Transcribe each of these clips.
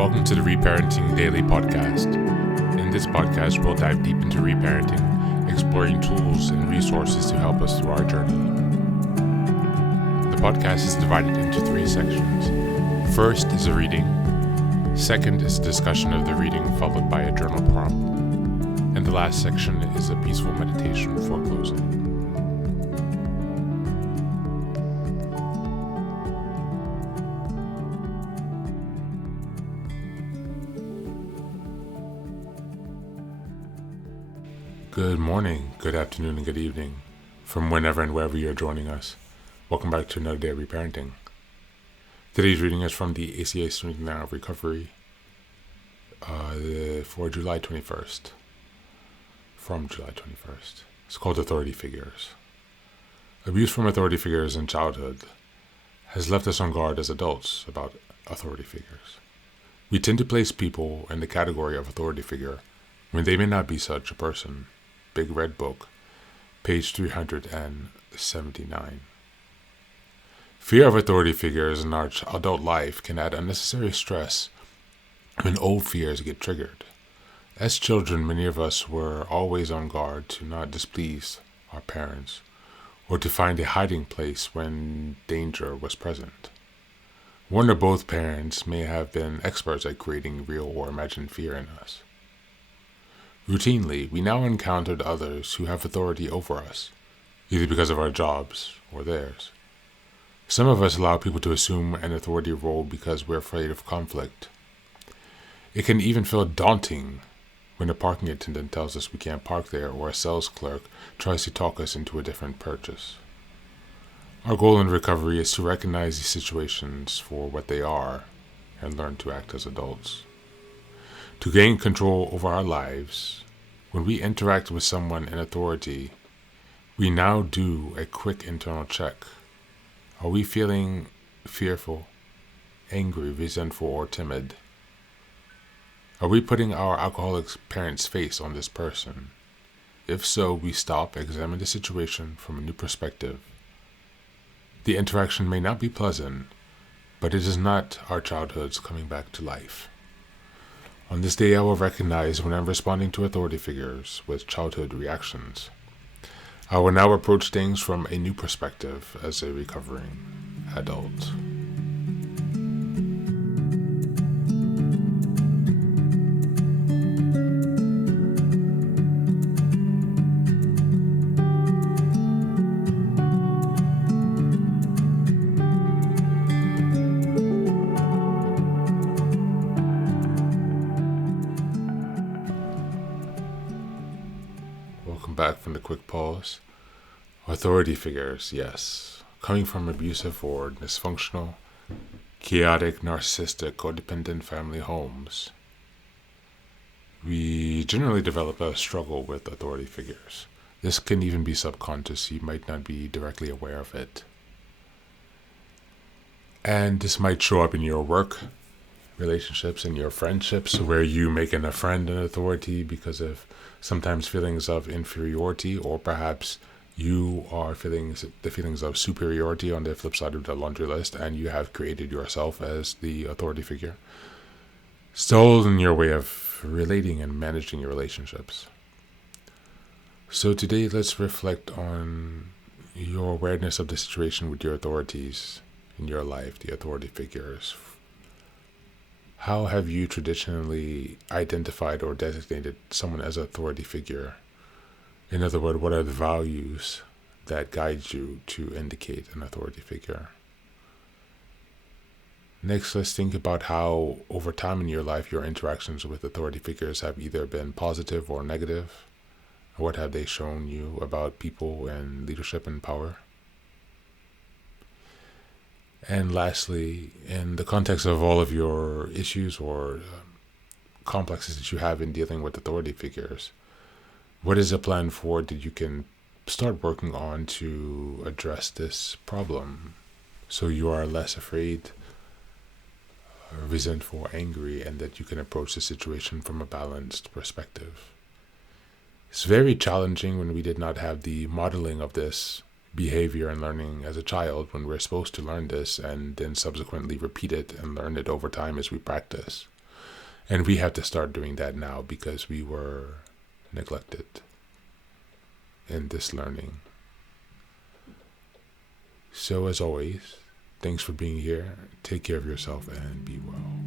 Welcome to the Reparenting Daily podcast. In this podcast, we'll dive deep into reparenting, exploring tools and resources to help us through our journey. The podcast is divided into 3 sections. First is a reading. Second is a discussion of the reading, followed by a journal prompt. And the last section is a peaceful meditation for closing. Good morning, good afternoon, and good evening from whenever and wherever you're joining us. Welcome back to another day of reparenting. Today's reading is from the ACA Strengthening of Recovery for July 21st. From July 21st. It's called Authority Figures. Abuse from authority figures in childhood has left us on guard as adults about authority figures. We tend to place people in the category of authority figure when they may not be such a person. Big Red Book, page 379. Fear of authority figures in our adult life can add unnecessary stress when old fears get triggered. As children, many of us were always on guard to not displease our parents or to find a hiding place when danger was present. One or both parents may have been experts at creating real or imagined fear in us. Routinely, we now encountered others who have authority over us, either because of our jobs or theirs. Some of us allow people to assume an authority role because we're afraid of conflict. It can even feel daunting when a parking attendant tells us we can't park there or a sales clerk tries to talk us into a different purchase. Our goal in recovery is to recognize these situations for what they are and learn to act as adults. To gain control over our lives, when we interact with someone in authority, we now do a quick internal check. Are we feeling fearful, angry, resentful, or timid? Are we putting our alcoholic parent's face on this person? If so, we stop, examine the situation from a new perspective. The interaction may not be pleasant, but it is not our childhoods coming back to life. On this day, I will recognize when I'm responding to authority figures with childhood reactions. I will now approach things from a new perspective as a recovering adult. Welcome back from the quick pause. Authority figures, yes. Coming from abusive or dysfunctional, chaotic, narcissistic, codependent family homes, we generally develop a struggle with authority figures. This can even be subconscious. You might not be directly aware of it. And this might show up in your work relationships and your friendships, where you make a friend an authority because of sometimes feelings of inferiority, or perhaps you are feeling the feelings of superiority on the flip side of the laundry list, and you have created yourself as the authority figure. Still in your way of relating and managing your relationships. So today, let's reflect on your awareness of the situation with your authorities in your life, the authority figures. How have you traditionally identified or designated someone as an authority figure? In other words, what are the values that guide you to indicate an authority figure? Next, let's think about how, over time in your life, your interactions with authority figures have either been positive or negative. What have they shown you about people and leadership and power? And lastly, in the context of all of your issues or complexes that you have in dealing with authority figures, what is a plan forward that you can start working on to address this problem so you are less afraid, resentful, angry, and that you can approach the situation from a balanced perspective? It's very challenging when we did not have the modeling of this behavior and learning as a child, when we're supposed to learn this and then subsequently repeat it and learn it over time as we practice. And we have to start doing that now because we were neglected in this learning. So as always, thanks for being here. Take care of yourself and be well.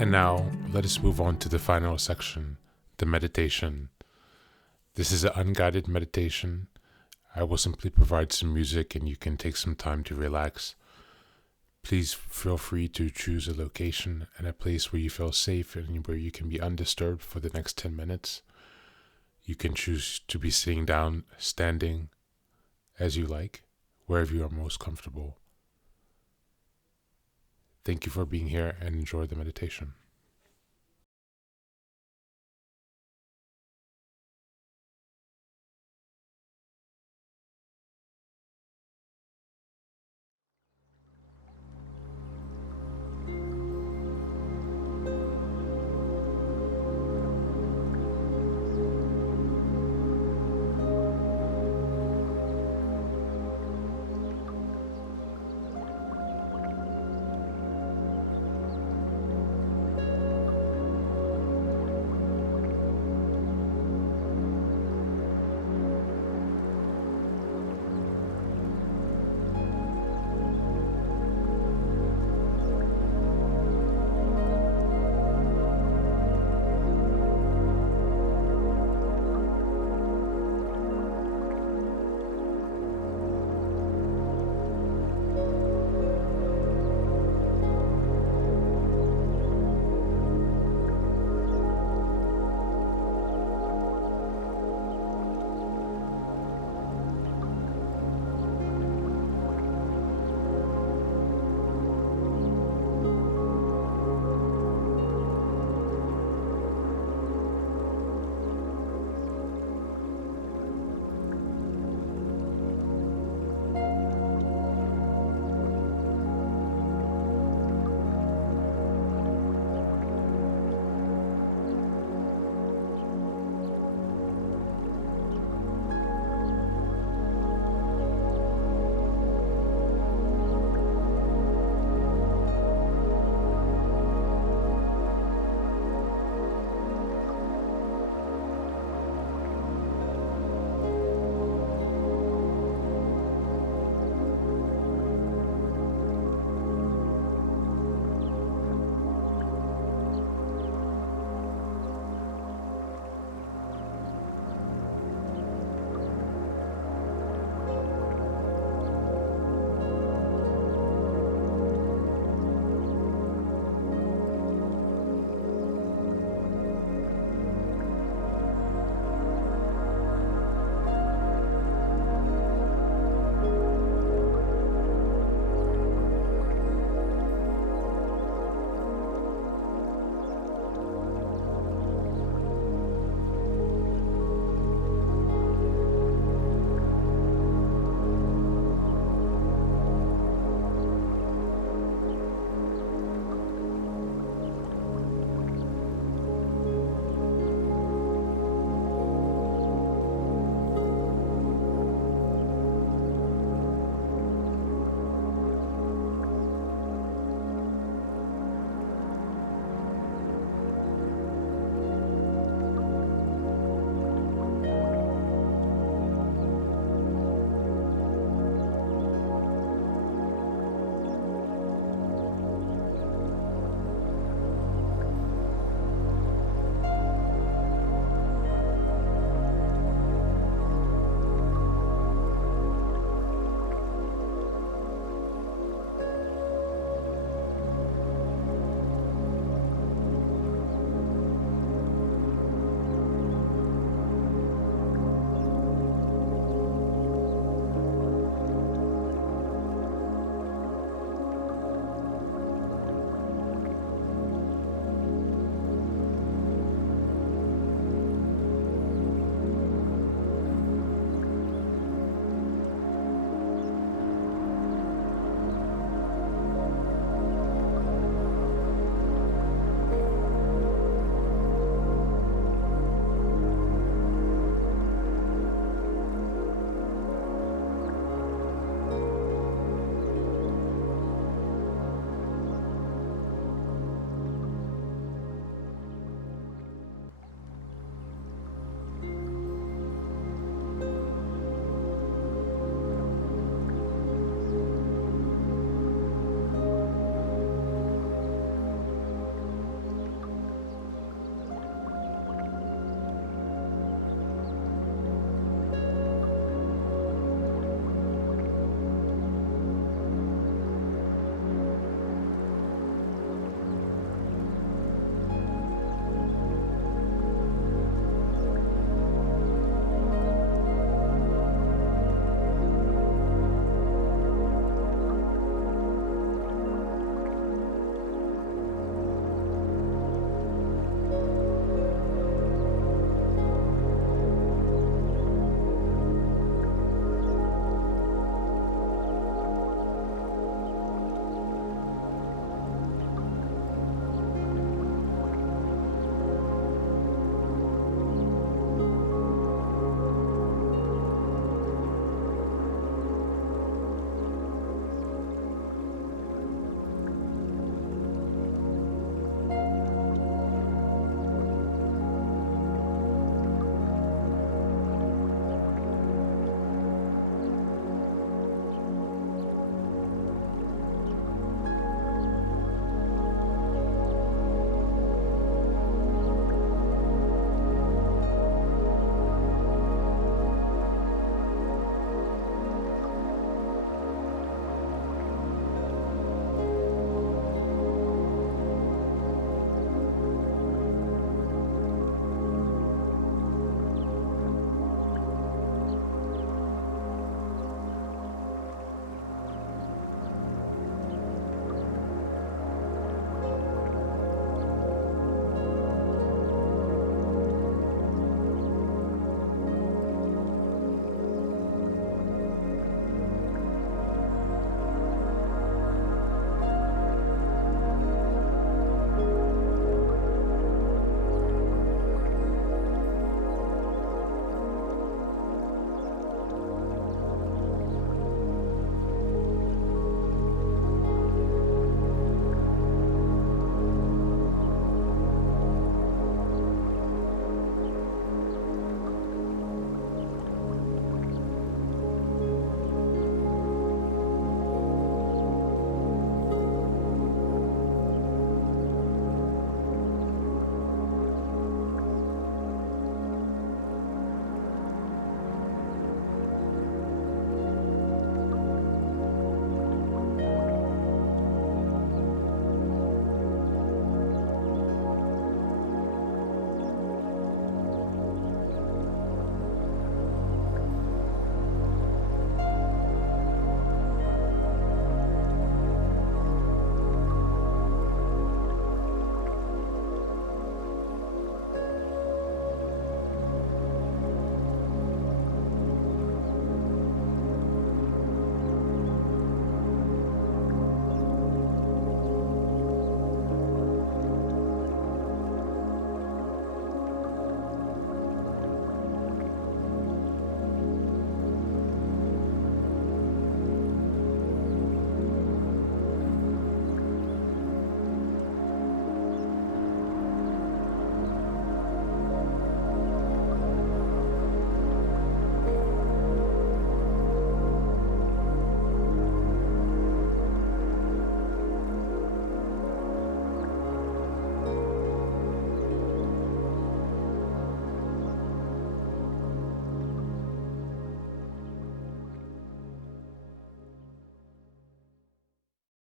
And now, let us move on to the final section, the meditation. This is an unguided meditation. I will simply provide some music and you can take some time to relax. Please feel free to choose a location and a place where you feel safe and where you can be undisturbed for the next 10 minutes. You can choose to be sitting down, standing, as you like, wherever you are most comfortable. Thank you for being here and enjoy the meditation.